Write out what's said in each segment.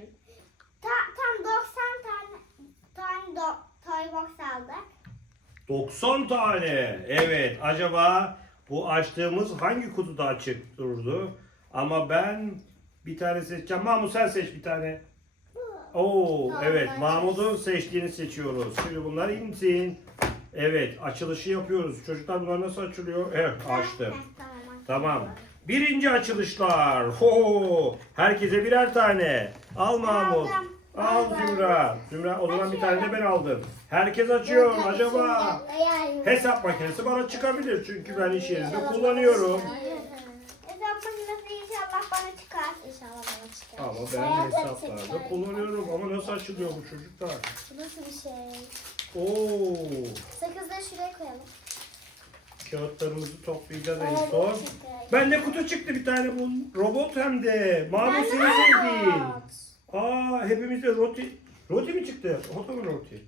verelim. Ta, tam 90 tane tane do, toy box aldık. 90 tane. Evet. Acaba bu açtığımız hangi kutuda açık durdu? Ama ben bir tane seçeceğim. Mahmut sen seç bir tane. Oo Tamam, evet Mahmut'un seçtiğini seçiyoruz. Şimdi bunlar insin. Evet açılışı yapıyoruz. Çocuklar bunlar nasıl açılıyor? Evet açtım. Heh, tamam. Birinci açılışlar. Ho! Herkese birer tane. Al Mahmut. Aldım. Al Aldım. Zümra. Zümra o zaman bir tane de ben aldım. Herkes açıyor. Yok, Acaba hesap makinesi bana çıkabilir çünkü ben iş yerinde kullanıyorum. Hesap makinesi inşallah bana çıkar. İnşallah bana çıkar. Ama ben hesaplarda kullanıyorum. Ama nasıl açılıyor bu çocuklar? Bu nasıl bir şey? Oo! Sakızları şuraya koyalım. Kağıtlarımızı toplayacağız en son. çıktı. Bende kutu çıktı bir tane bu robot hem de. Mahmut seni sevdiğin. Aa hepimizde roti. Roti mi çıktı? Oto mu roti?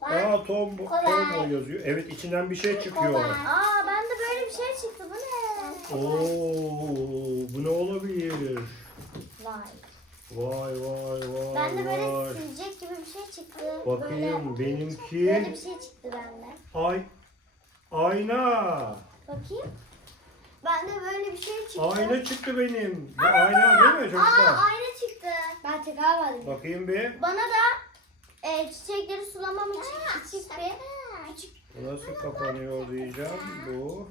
Aa Tom. Tombo yazıyor. Evet içinden bir şey çıkıyor. Aa bende böyle bir şey çıktı. Bu ne? Oo bu ne olabilir? Vay. Vay vay vay Bende vay. böyle silecek gibi bir şey çıktı. Bakayım Böyle, benimki böyle bir şey çıktı bende. ay ayna. Bakayım. Bende böyle bir şey çıktı. Ayna çıktı benim. Bu ayna değil mi Aa çocuklar? ayna çıktı. Ben tekrar verdim. Bakayım bir. Bana da e, çiçekleri sulamam için küçük bir küçük. Bu nasıl kapanıyor diyeceğim. Bu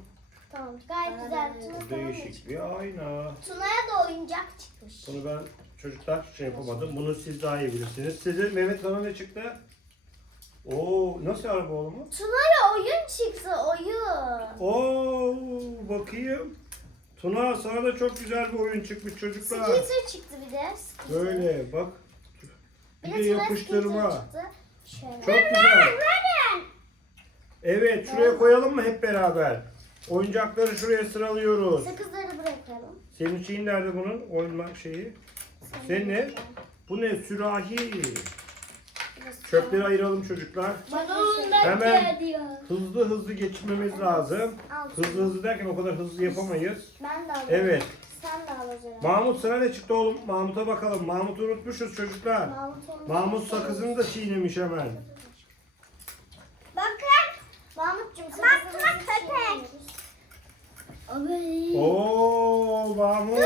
Tamam gayet güzel. Tuna sana değişik çıktı. bir ayna. Tuna'ya da oyuncak çıkmış. Bunu ben çocuklar şey yapamadım. Bunu siz daha iyi bilirsiniz. Sizin Mehmet sana ne çıktı? Oo nasıl araba oğlum? Tuna'ya oyun çıktı oyun. Oo bakayım. Tuna sana da çok güzel bir oyun çıkmış çocuklar. Skitter çıktı bir de. Skitter. Böyle bak. Bir de yapıştırma. skitter çıktı. Şöyle. Çok güzel. Evet şuraya koyalım mı hep beraber? Oyuncakları şuraya sıralıyoruz. Sakızları buraya koyalım. Senin şeyin nerede bunun? Oyma şeyi. Senin ne? Bu ne? Sürahi. Çöpleri ayıralım çocuklar. Hemen. diyor. Hızlı hızlı geçmemiz lazım. Hızlı hızlı derken o kadar hızlı yapamayız. Ben de alacağım. Evet. Sen de al o zaman. Mahmut sana ne çıktı oğlum? Mahmut'a bakalım. Mahmut'u unutmuşuz çocuklar. Mahmut, Mahmut sakızını da çiğnemiş hemen. Bakın. Mahmutcuğum sakızını Bak köpek. Abi. Oo Mahmut.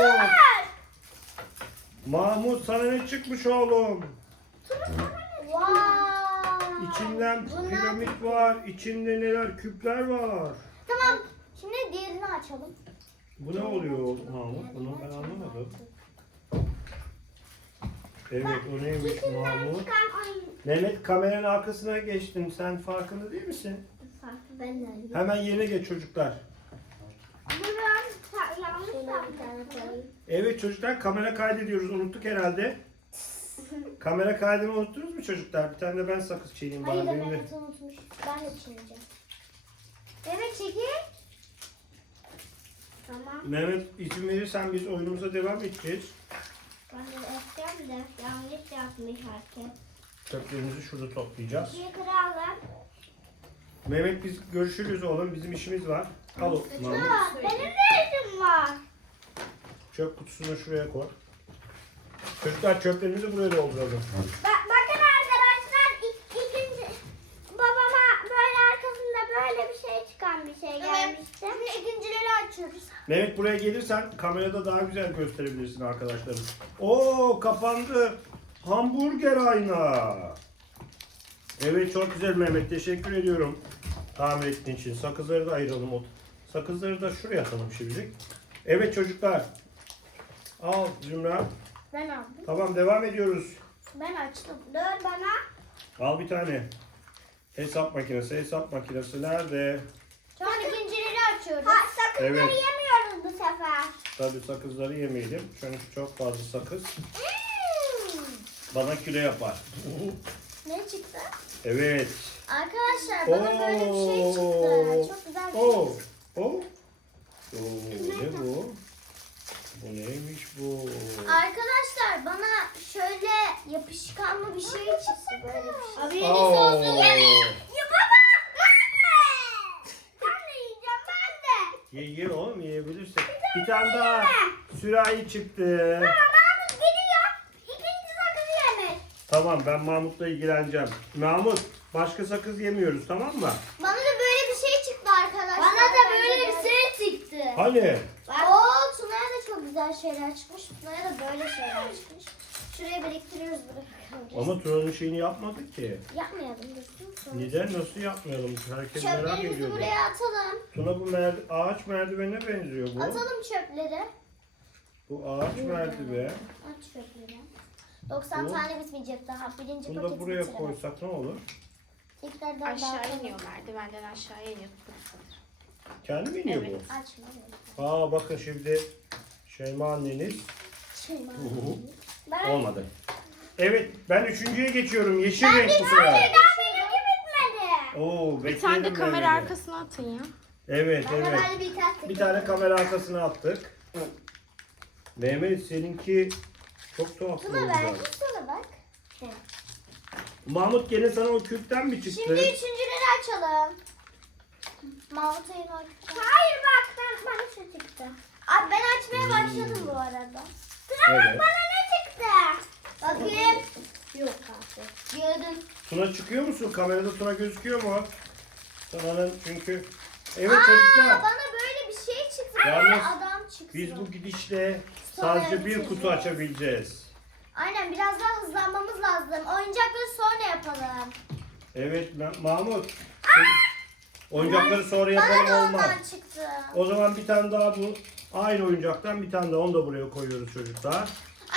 Mahmut sana ne çıkmış oğlum? Vay. İçinden Bunlar- piramit var. içinde neler? Küpler var. Tamam. Şimdi diğerini açalım. Bu ne oluyor Mahmut? Bunu ben anlamadım. Evet o neymiş Mahmut? Mehmet kameranın arkasına geçtin. Sen farkında değil misin? Ben de. Hemen yerine geç çocuklar. Ama ben yanlış yaptım. Evet çocuklar kamera kaydediyoruz. Unuttuk herhalde. Kamera kaydını unuttunuz mu çocuklar? Bir tane de ben sakız çiğneyim Hayır bana. da Benim de. Mehmet unutmuş. Ben de çiğneyeceğim. Mehmet çekil. Tamam. Mehmet izin verirsen biz oyunumuza devam edeceğiz. Ben de yapacağım da yanlış yapmış herkes. Çöplerimizi şurada toplayacağız. Bir kralım. Mehmet biz görüşürüz oğlum. Bizim işimiz var. Al o Mahmut. Aa, benim de işim var. Çöp kutusunu şuraya koy. Çocuklar çöplerimizi buraya dolduralım. Bak, bakın arkadaşlar ik- ikinci babama böyle arkasında böyle bir şey çıkan bir şey gelmişti. Şimdi ikincileri açıyoruz. Mehmet buraya gelirsen kamerada daha güzel gösterebilirsin arkadaşlarım. Oo kapandı. Hamburger ayna. Evet çok güzel Mehmet. Teşekkür ediyorum. Tamir ettiğin için. Sakızları da ayıralım. o- Sakızları da şuraya atalım şimdilik. Evet çocuklar. Al Zümra. Ben aldım. Tamam devam ediyoruz. Ben açtım. Dön bana. Al bir tane. Hesap makinesi. Hesap makinesi nerede? An ikincileri açıyoruz. Ha, sakızları Evet. yemiyoruz bu sefer. Tabii sakızları yemeyelim. Çünkü çok fazla sakız Hmm. bana kilo yapar. Ne çıktı? Evet. Arkadaşlar bana böyle bir şey çıktı. Çok güzel bir şey. Oo. Oo. Oo, ne bu? Bu neymiş bu? Arkadaşlar bana şöyle yapışkanlı bir şey çıktı böyle bir şey. Abi Oo. Ya baba! Ben de yiyeceğim ben de. Ye ye oğlum yiyebilirsin. Bir tane daha sürahi çıktı. Mahmut gidiyor. İkinci sakızı Tamam ben Mahmut'la ilgileneceğim. Mahmut başka sakız yemiyoruz tamam mı? Bana da böyle bir şey çıktı arkadaşlar. Bana da böyle bir şey çıktı. Hani? Oo Tuna'ya da çok güzel şeyler çıkmış. Tuna'ya da böyle şeyler çıkmış. Şuraya biriktiriyoruz bırakalım. Ama Tuna'nın şeyini yapmadık ki. Yapmayalım sonra. Neden nasıl yapmayalım? Herkes merak Çöplerimizi ediyor. buraya atalım. Tuna bu mer- ağaç merdivenine benziyor bu. Atalım çöpleri. Bu ağaç merdiven. Aç çöpleri. 90 Bu- tane bitmeyecek daha. Birinci Bunu da paketi buraya bitirelim. koysak ne olur? Tekrardan Aşağı dağıtalım. iniyor merdivenden aşağıya iniyor. Kendi mi iniyor Evet. Açma. bu? Aa bakın şimdi Şeyma anneniz Şey Uhu. Ben... olmadı. Evet ben üçüncüye geçiyorum. Yeşil renk bu Hayır sefer. daha benimki bitmedi. Oo Bir tane de kamera böyle. arkasına atın ya. Evet Ben evet. bir tane Bir tane kamera arkasına attık. Mehmet seninki çok tuhaf Tuna ver. Sana bak. Mahmut gene sana o küpten mi çıktı? Şimdi üçüncüleri açalım. Mahmut ayın Hayır bak ben, bana şu çıktı. Abi ben açmaya başladım bu arada. Tuna Evet. bak bana ne çıktı? Bakayım. Yok abi. Gördüm. Tuna çıkıyor musun? Kamerada Tuna gözüküyor mu? Tuna'nın çünkü... Evet Aa, çocuklar. bana böyle bir şey çıktı. Yalnız Böyle adam çıktı. Biz bu gidişle Sonra sadece bir kutu açabileceğiz. Aynen biraz daha hızlanmamız lazım. Oyuncakları sonra yapalım. Evet Ma- Mahmut. Oyuncakları sonra Bana yapalım da olmaz. ondan çıktı. O zaman bir tane daha bu aynı oyuncaktan bir tane daha onu da buraya koyuyoruz çocuklar.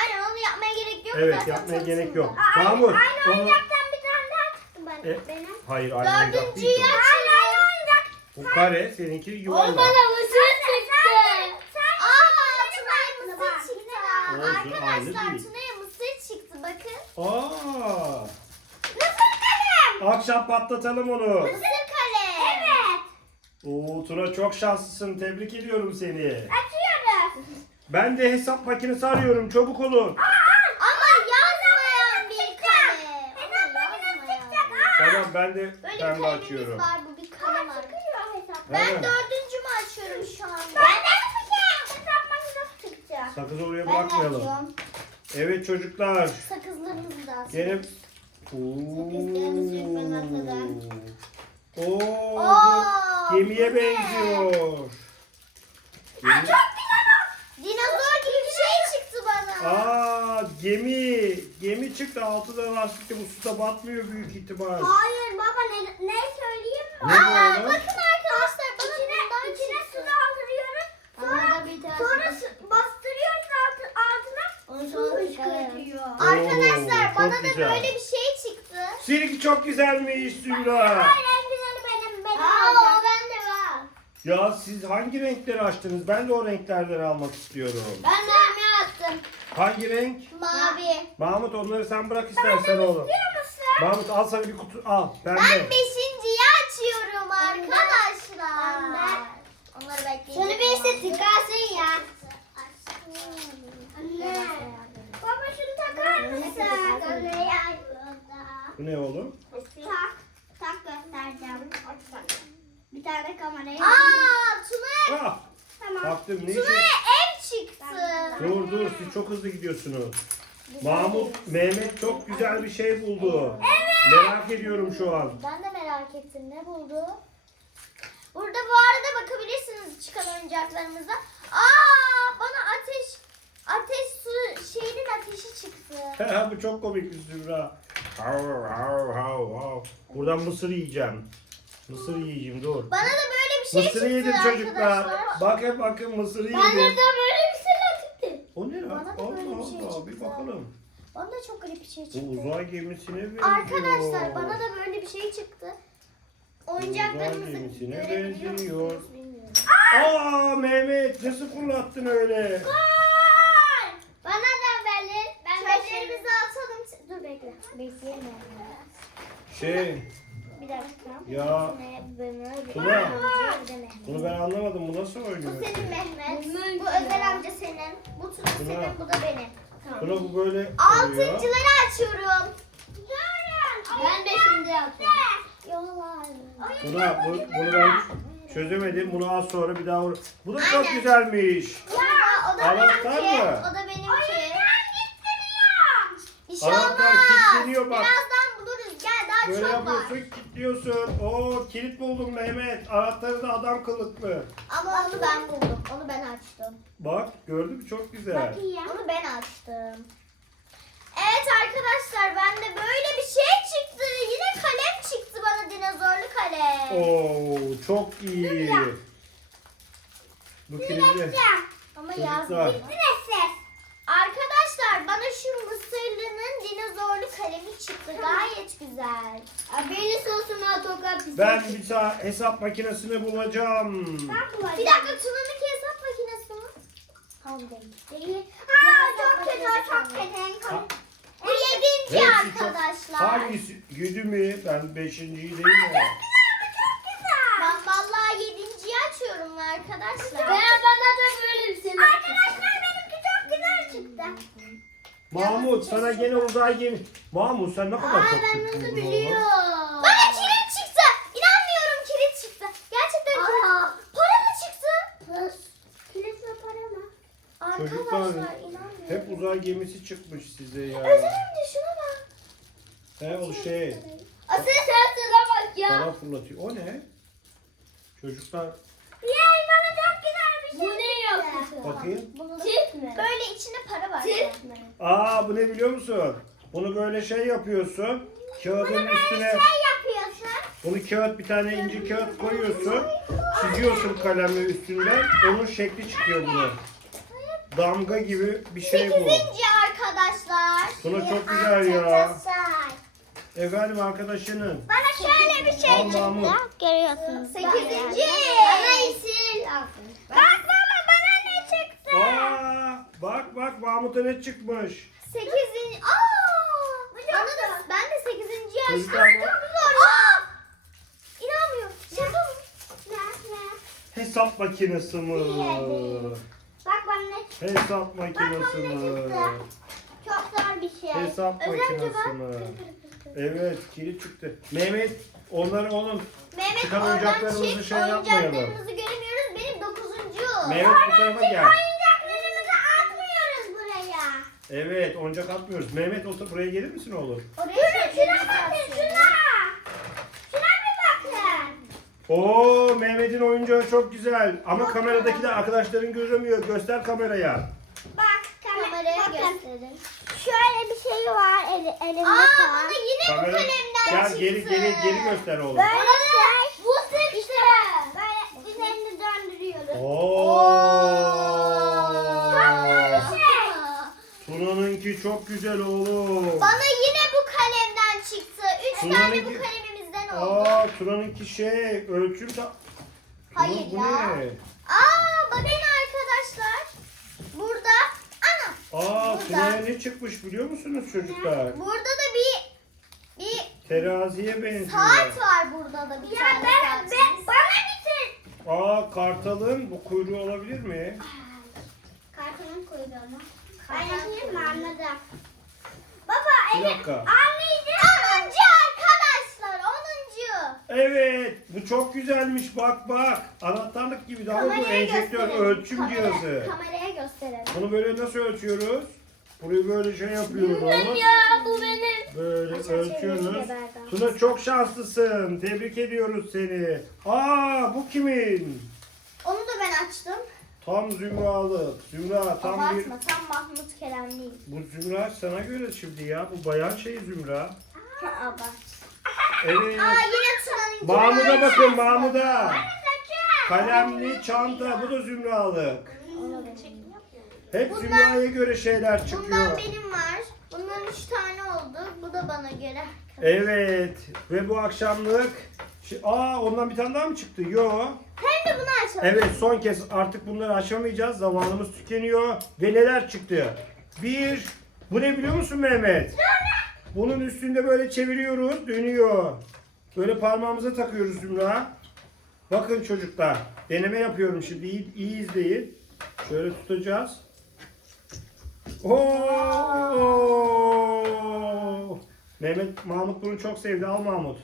Aynen onu yapmaya gerek yok. Evet zaten yapmaya gerek yok. tanıtımda. Mahmut. Aynı onu- oyuncaktan bir tane daha çıktı ben, E, benim. Hayır aynı oyuncak Dördüncüyü değil. o. açıyorum. Aynı oyuncak. Bu kare seninki yuvarlak. mısır çıktı. Aa Tuna'ya mısır çıktı. Olsun, Arkadaşlar aynı değil. Tuna'ya mısır çıktı bakın. Aa! Mısır kalem. Akşam patlatalım onu. Mısır kalem. Evet. Oo Tuna çok şanslısın. Tebrik ediyorum seni. Açıyoruz. Ben de hesap makinesi arıyorum. Çabuk olun. Ama yazmayan bir kalem. Hesap makinesi çıkacak. Tamam ben de Böyle bir pembe kalemimiz açıyorum. var. Bu bir kalem var. Evet. Ben dördüncümü açıyorum şu anda. Ben de hesap makinesi çıkacak. Sakız oraya Ben de bırakmayalım. açıyorum. Evet çocuklar. Sakızlarımızı da açıyorum. Gene Oo. Sakızlarımızı lütfen atalım. Oo. Oo, bu Gemiye benziyor. Gemi- Dinozor gibi bir şey çıktı bana. Aa gemi. Gemi çıktı. Altı da lastikli. Bu suda batmıyor büyük ihtimal. Hayır baba ne, ne söyleyeyim mi? Ne bu Aa, bakın arkadaşlar bana bundan içine su dolduruyoruz. Sonra, sonra su- bastırıyoruz altı, altına. Su fışkırtıyor. Oo, Arkadaşlar çok bana da güzel. böyle bir şey çıktı. Seninki çok güzelmiş Zümra. Hayır en güzeli benim. benim Aa o bende var. Ya siz hangi renkleri açtınız? Ben de o renklerden almak istiyorum. Ben mermi attım. Hangi renk? Mavi. Mahmut onları sen bırak istersen oğlum. İstiyor musun? Mahmut al sana bir kutu al. Pembe. Ben beşinciyi açıyorum arkadaşlar. Onları bekleyin. Şunu birisi tıkarsın ya. Anne. Baba şunu takar mısın? Bu ne oğlum? Tak. Tak göstereceğim. Bir tane kamerayı. Aa Tuna. Ah! Tamam. Baktım ne Tuna'ya için? Çıktı. Dur dur siz çok hızlı gidiyorsunuz. Mahmut, Mehmet çok güzel bir şey buldu. Merak ediyorum şu an. Ben de merak ettim. Ne buldu? Burada bu arada bakabilirsiniz çıkan oyuncaklarımıza. Aa bana ateş ateş su şeyinin ateşi çıktı. Bu çok komik bir Zümra. Hav, hav, hav, hav. Buradan mısır yiyeceğim. Mısır yiyeceğim dur. Bana da böyle bir şey Mısır çıktı yedim çocuklar. arkadaşlar. Bakın bakın mısır Bana da yedim. böyle. O ne lan? Bana da böyle Allah bir şey Allah bir çıktı. bakalım. Bana da çok garip bir şey Bu çıktı. uzay gemisine benziyor. Arkadaşlar bana da böyle bir şey çıktı. Oyuncaklarımızı Uzay gemisine görebiliyor benziyor. musunuz bilmiyorum. Aa Mehmet nasıl fırlattın öyle? Bana da verin. Ben Çöplerimizi atalım. Dur bekle. Bekleyelim. Şey Bir dakika. ya? Tuna. De bunu ben anlamadım bu nasıl Bu oynuyor? senin Mehmet. Bu Özel amca senin. Bu Tuna Tuna. senin. Bu da benim. Tamam. Buna bu böyle oluyor. Altıncıları açıyorum. Ben beşinci açıyorum. Yollar. Buna bu, bunu ben çözemedim. Bunu az sonra bir daha vur. Bu da çok Aynen. güzelmiş. Ya, o da Anahtar benimki. mı? O da benimki. şey olmaz. Anahtar kilitleniyor bak. Daha Böyle çok var. yapıyorsun, kilitliyorsun. Oo kilit buldum Mehmet. Anahtarı da adam kılıklı. Ama onu ben buldum. Onu ben açtım. Bak gördün mü çok güzel. Onu ben açtım. Evet arkadaşlar bende böyle bir şey çıktı. Yine kalem çıktı bana dinozorlu kalem. Oo çok iyi. Bu kilitli. Ama yazdı. Arkadaşlar bana şu mısırlının dinozorlu kalemi çıktı. Gayet güzel. Beni sosuma tokat Ben bir tane hesap makinesini bulacağım. Bir dakika Tuna'nınki hesap makinesi mi? Tamam değil. Aa çok kötü çok kötü. Bu yedinci Hepsi çok- arkadaşlar. Hangisi? Yedi mi? Ben beşinciyi değil mi? Ben vallahi yedinciyi açıyorum arkadaşlar. bana da böyle bir şey. Arkadaşlar benimki çok güzel çıktı. Mahmut sana gene uzay gemi. Mahmut sen ne kadar çok çıktın bunu oğlum. Bana kilit çıktı. İnanmıyorum kilit çıktı. Gerçekten kilit. Para mı çıktı? Kilit ve para mı? Çocuklar Arkadaşlar inanmıyorum. hep uzay gemisi çıkmış size ya. Özür dilerim şuna bak. He o şey. Asıl sen sıra bak ya. Para fırlatıyor. O ne? Çocuklar Ya bana çok güzel bir şey Bu ne yapıyorsun? Bakayım. Mi? Böyle içinde para var. Çift Aa bu ne biliyor musun? Bunu böyle şey yapıyorsun. Kağıdın üstüne Şey yapıyorsun. bunu kağıt bir tane ince kağıt koyuyorsun. Çiziyorsun kalemle üstünden. Onun şekli çıkıyor bunu. Damga gibi bir şey bu. Sekizinci arkadaşlar. Buna çok güzel ya. Arkadaşlar. Efendim arkadaşının. Bana şöyle bir şey Al çıktı. Görüyorsunuz. Sekizinci. Bana isim. Bak baba bana ne çıktı? Aa, bak bak Mahmut'a ne çıkmış. Sekizinci. Aa, bana da, ben de sekizinci açtım. Çocuklar Çok güzel. Aa, İnanmıyorum. Şaka mı? Ne? Ne? Hesap makinesi mi? Bak bana ne çıktı? Hesap makinesi mi? Çok zor bir şey. Hesap makinesi mi? Evet kilit çıktı. Mehmet onları oğlum Mehmet Çıkan oradan oyuncaklarımızı çık. şey yapmayalım. Oyuncaklarımızı göremiyoruz. Benim dokuzuncu. Mehmet bu tarafa gel. Buraya. Evet oyuncak atmıyoruz. Mehmet otur buraya gelir misin oğlum? Oraya şuna, bakın şuna. Şuna bir bakın. Oo Mehmet'in oyuncağı çok güzel. Ama kameradaki de arkadaşların göremiyor. Göster kameraya. Bak kameraya gösterin. Şöyle bir şey var el, elimde. Aa bana yine bu Kamera kalemden gel çıktı. geri geri geri göster oğlum. Böyle şey. Bu işte. Böyle üzerini döndürüyoruz. Oo. Çok güzel bir şey. Tuna'nınki çok güzel oğlum. Bana yine bu kalemden çıktı. Üç Tuna'nınki- tane bu kalemimizden oldu. Aa Tuna'nınki şey ölçüm ta... Hayır bu ya. ne? Aa bakın arkadaşlar. Burada ana. Aa Burada. Tuna'ya ne çıkmış biliyor musunuz çocuklar? Burada da bir bir Teraziye benziyor. saat var burada da bir tane saat. bana bitir. Aa kartalın bu kuyruğu olabilir mi? Kartonun kuyruğu mı anladım. Baba Bir dakika. Anlayacağım. 10. arkadaşlar 10. Evet bu çok güzelmiş bak bak. Anahtarlık gibi ama bu enjektör ölçüm Kamera- cihazı. Kameraya gösterelim. Bunu böyle nasıl ölçüyoruz? Burayı böyle şey yapıyoruz. Ya bu benim. Böyle aç, ölçüyoruz. Tuna çok şanslısın. Tebrik ediyoruz seni. Aa bu kimin? Onu da ben açtım. Tam Zümralı. Zümra tam bir... Abartma tam Mahmut Keremliyim. Bu Zümra sana göre şimdi ya. Bu bayan şeyi Zümra. Abart. Evet. Aa yine Tuna'nın Mahmud'a bakın Mahmud'a. Kalemli çanta. Bu da Zümralık. Hep Bundan- Zümra'ya göre şeyler Bundan çıkıyor. benim var. Bundan üç tane oldu. Bu da bana göre. Evet. Ve bu akşamlık... Şi- Aa ondan bir tane daha mı çıktı? Yo. Hem de bunu açalım. Evet son kez artık bunları aşamayacağız. Zamanımız tükeniyor. Ve neler çıktı? Bir, bu ne biliyor musun Mehmet? Bunun üstünde böyle çeviriyoruz, dönüyor. Böyle parmağımıza takıyoruz Zümra. Bakın çocuklar, deneme yapıyorum şimdi. İyi, iyi izleyin. Şöyle tutacağız. Oo! Mehmet, Mahmut bunu çok sevdi. Al Mahmut.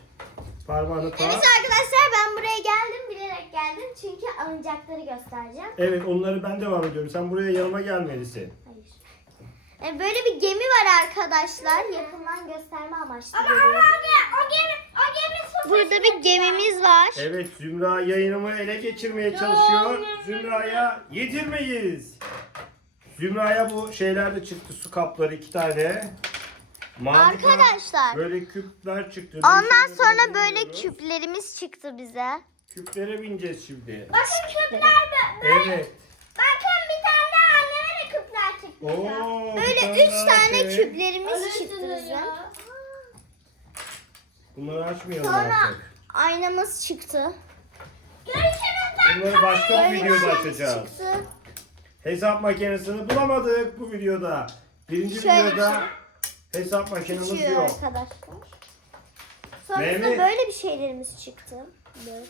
Parmağını tak. Evet arkadaşlar ben buraya geldim. Bilerek geldim. Çünkü oyuncakları göstereceğim. Evet onları ben devam ediyorum. Sen buraya yanıma gelmelisin. Hayır. E, böyle bir gemi var arkadaşlar. Yakından gösterme amaçlı. Ama abi o gemi o gemi su Burada bir gemimiz var. Evet Zümra yayınımı ele geçirmeye çalışıyor. Zümra'ya yedirmeyiz. Zümra'ya bu şeyler de çıktı su kapları iki tane. Mahmut'a Arkadaşlar. Böyle küpler çıktı. Ondan Değişik sonra böyle görüyoruz. küplerimiz çıktı bize. Küplere bineceğiz şimdi. Bakın küpler böyle. Evet. Bakın bir tane de anneme de küpler çıktı. Oo, bir Böyle üç daha tane şey. küplerimiz çıktı ya. Bunları açmayalım Sonra artık. aynamız çıktı. Görüşürüz. Bunları başka bir videoda açacağız. çıktı. Hesap makinesini bulamadık bu videoda. Birinci Şöyle bir videoda şey. Hesap makinemiz yok. arkadaşlar. Sonrasında Mehmet. böyle bir şeylerimiz çıktı. Böyle.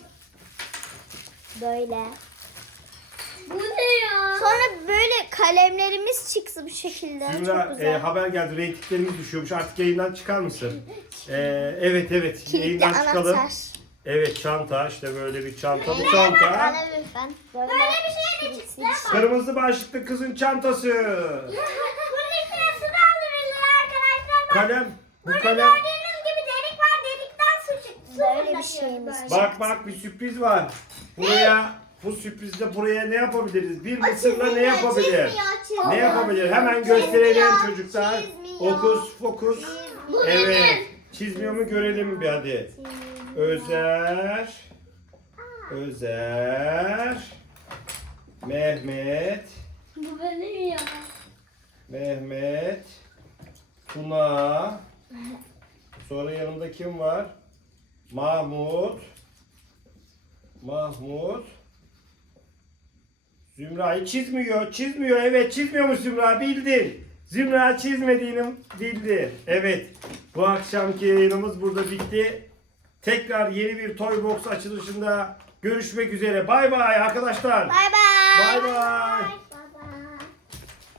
Böyle. Bu ne ya? Sonra böyle kalemlerimiz çıktı bu şekilde. Zümra Çok güzel. e, haber geldi reytinglerimiz düşüyormuş artık yayından çıkar mısın? E, evet evet Kilitli yayından çıkalım. anahtar. Evet çanta işte böyle bir çanta bu çanta. bana lütfen. Böyle, Böyle bir şey de çıktı. Kırmızı başlıklı kızın çantası. Bunun içine su da alınır arkadaşlar. Bak. Kalem. Bu Burada kalem. gördüğünüz gibi delik var. Delikten su çıktı. Böyle bir şeyimiz böyle. Bak bak bir sürpriz var. Buraya bu sürprizde buraya ne yapabiliriz? Bir mısırla ne yapabilir? Ne yapabilir? Hemen gösterelim çocuklar. Okus fokus. Evet. Çizmiyor mu görelim bir hadi. Özer. Özer. Mehmet. Bu benim ya. Mehmet. Tuna. Sonra yanımda kim var? Mahmut. Mahmut. Zümra'yı çizmiyor. Çizmiyor. Evet çizmiyor mu Zümra? Bildin. Zümra çizmediğini bildi. Evet. Bu akşamki yayınımız burada bitti. Tekrar yeni bir Toy Box açılışında görüşmek üzere. Bay bay arkadaşlar. Bay bay. Bay bay.